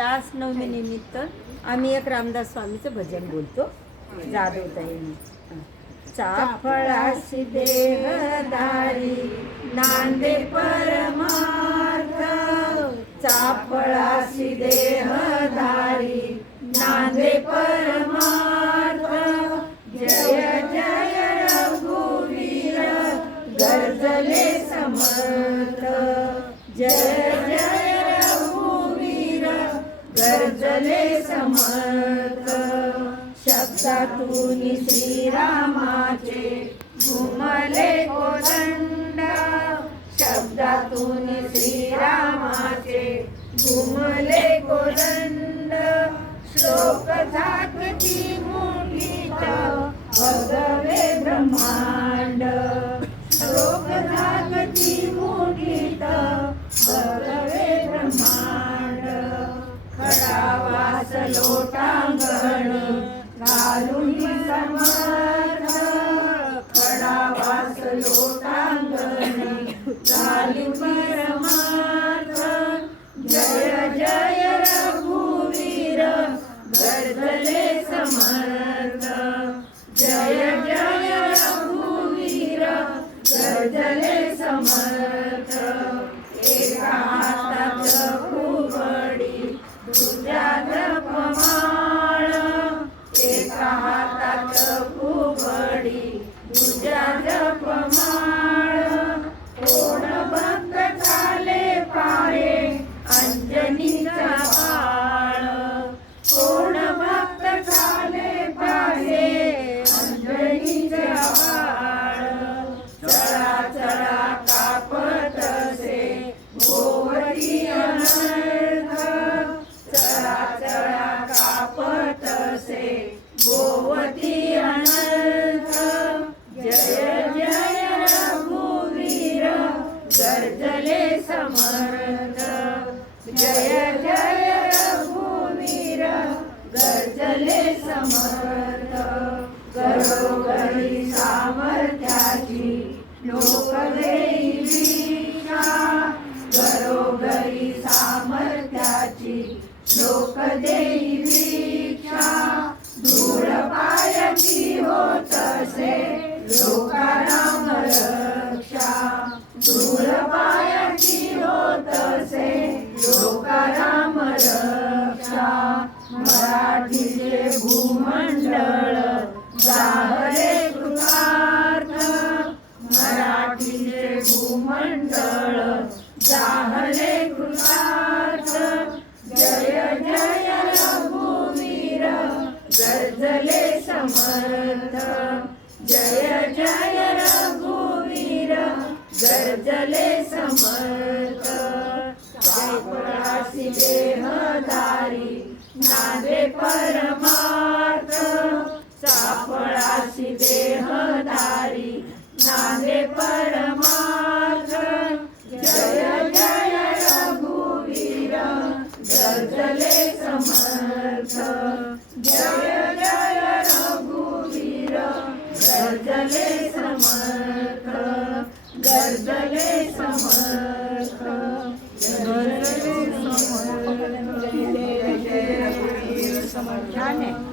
दास नवमी निमित्त आम्ही एक रामदास स्वामीचं भजन बोलतो. जाधवताईंनी. चाफळाशी देहधारी नांदे परमार्थ, चाफळाशी देहधारी नांदे परमार्थ. जय जय रघुवीर गर्जले समर्थ, जय जय रघुवीर गर्जले समर्थ. शब्दातून श्रीरामाचे घुमले कोदंड, शब्दातून श्रीरामाचे घुमले कोदंड. श्लोक झाकती मुठीत भगवे ब्रह्मांड, श्लोक झाकती मुठीत भगवे ब्रह्मांड. खडावास लोटांगण घालून समर्थ, खडावास लोटांगण घालून समर्थ. जय जय रघुवीर गर्जले समर्थ, जय जय रघुवीर गर्जले समर्थ. एका हातात कुबडी दुसऱ्यात जपमाळ, एका हातात कुबडी दुसऱ्यात जपमाळ. कोण भक्त झाले पाहे अंजनीचा बाळ, कोण भक्त झाले पाहे अंजनीचा बाळ. चळा चळा कापतसे गोवरी अनर्थ, चळा चळा कापतसे गोवती अनर्थ. जय जय रघुवीर गर्जले समर्थ, जय जय रघुवीर गर्जले समर्थ. घरोघरी सामर्थ्याची लोक देई भिक्षा, घरोघरी सामर्थ्याची लोक देई भिक्षा. धूळ पायाची होत असे लोकाराम रक्षा, धूळ पायाची होत असे लोकाराम रक्षा. मराठीचे भूमंडळ जाहले कृतार्थ, मराठीचे भूमंडळ जाहले कृतार्थ. जय जय रघुवीर गर्जले समर्थ, जय जय रघुवीर गर्जले समर्थ. चाफळाशी देहधारी नांदे परमार्थ, चाफळाशी देहधारी नांदे परमार्थ. जय जय रघुवीर गर्जले समर्थ, जय जय रघुवीर गर्जले समर्थ, गर्जले समर्थ, गर्जले समर्थ. जय जय रघुवीर समर्थ.